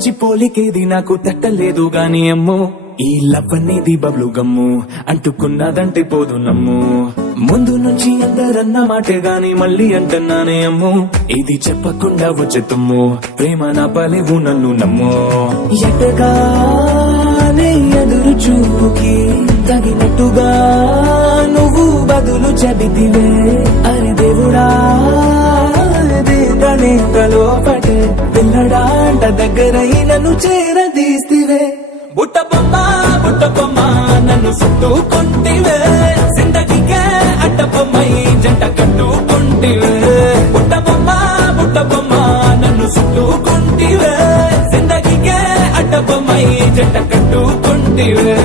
మంచి పోలికేది నాకు తట్టలేదు గాని అమ్మో ఈ లవ్ అనేది బబ్లు గమ్ము అంటుకున్నదంటే పోదు నమ్ము ముందు నుంచి అందరన్న మాటే గాని మళ్ళీ అంటున్నానే అమ్ము ఇది చెప్పకుండా వచ్చే తుమ్ము ప్రేమ నా పలేవు నన్ను నమ్ము ఎటగానే ఎదురు చూపుకి తగినట్టుగా నువ్వు బదులు చెబితివే అరి దేవుడా దేంతలో పటే పిల్లడాంట దగ్గరై నన్ను చేరదీస్తివే బుట్ట బొమ్మ నన్ను చుట్టుకుంటివే జిందగీకే అడ్డ బొమ్మై జంట కట్టుకుంటివే బుట్ట బొమ్మ నన్ను చుట్టుకుంటివే జిందగీకే అడ్డ బొమ్మై జంట కట్టుకుంటివే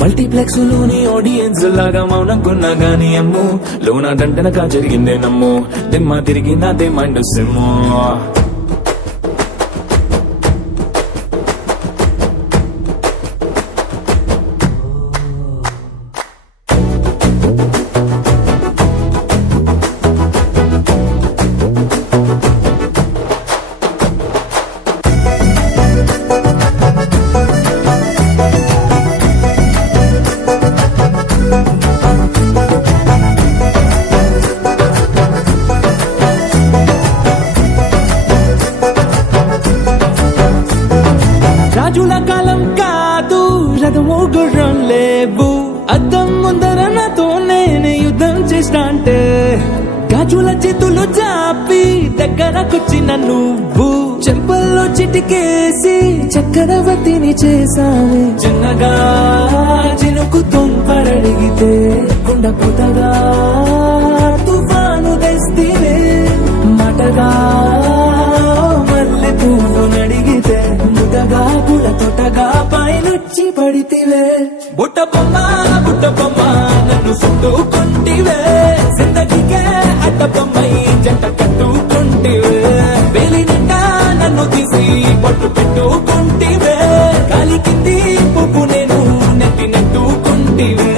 మల్టీప్లెక్స్ లోని ఆడియన్స్ లాగా మౌనంకున్నా గాని అమ్ము లోన దండనగా జరిగిందే నమ్ము దిమ్మ తిరిగినదే మైండ్ సిమ్ము రాజుల కాలం కాదు రథము గుర్రం లేవు అద్దం ముందర నాతో నేను యుద్ధం చేస్తా అంటే గాజుల చేతులు చాపి దగ్గరకొచ్చిన నువ్వు చెంపల్లో చిటికేసి చక్రవర్తిని చేసావే చిన్నగా చినుకు తుంపరడిగితే కుండపోతగా తుఫాను తెస్తివే మాటగా మల్లె పువ్వు నడిగితే ముదగా పుల తొటగా పైనొచ్చి పడితివే బుట్ట బొమ్మ నన్ను చుట్టుకుంటివే జిందగీకే అడ్డ బొమ్మై జంట కట్టుకుంటివే వేలి నిండా నన్ను తీసి పట్టు పెట్టుకుంటివే కాలి కింది పువ్వు నేను నెత్తి నెట్టుకుంటివే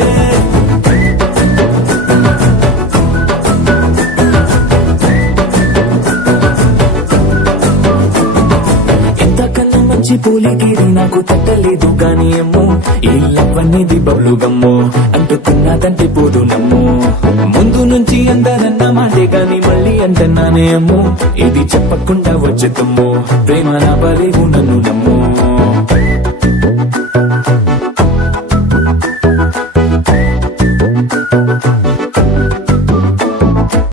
మంచి పోలికేది నాకు తట్టలేదు గాని అమ్ము ఈ లవ్ అనేది బబ్లు గమ్ము అంటుకున్నదంటే పోదు నమ్ము ముందు నుంచి అందరన్న మాటే గాని మళ్ళీ అంటున్నానే అమ్ము ఇది చెప్పకుండా వచ్చే తుమ్ము ప్రేమ నా బలేవు నన్ను